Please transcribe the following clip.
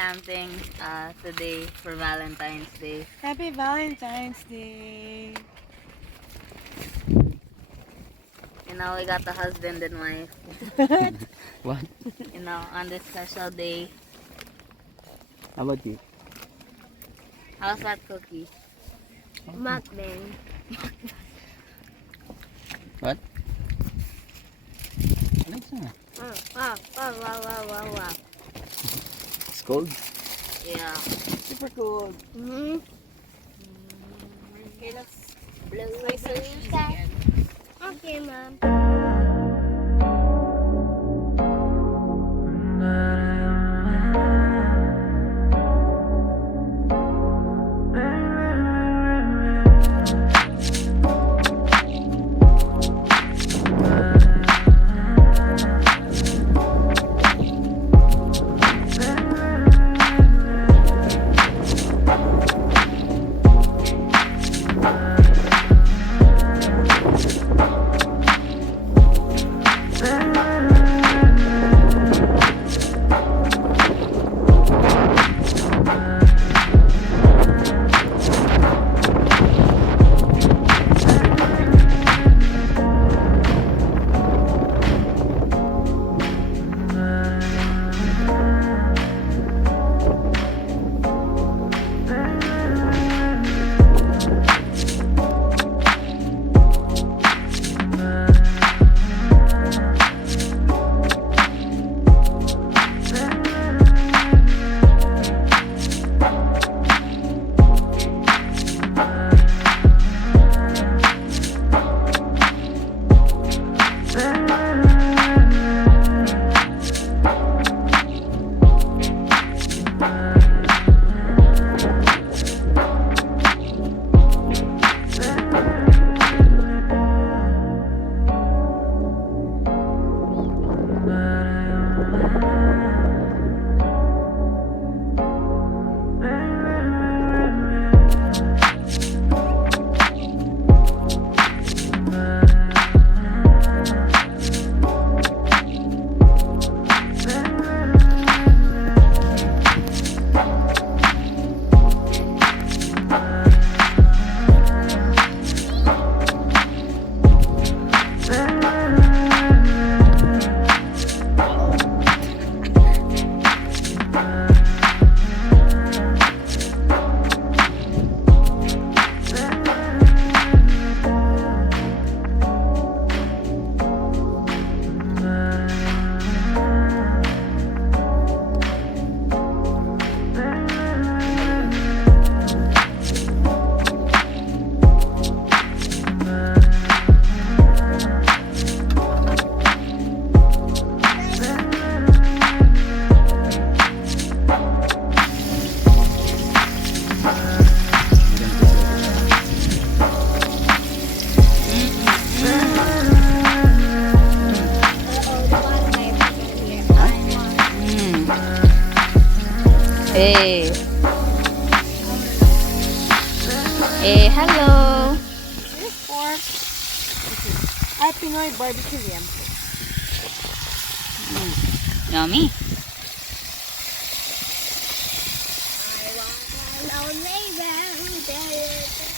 something today for Valentine's Day. Happy Valentine's Day. You know, we got the husband and wife. What? You know, on this special day. How about you? How's that cookie? Mukbang. What? Alexa. Wow. It's cold. Yeah. Super cold. Okay, let's blow some shoes again. Okay, Mom. Hey. Hey, hello. This is pork. At Pinoy barbecue yam. Yummy. I want a lonely road.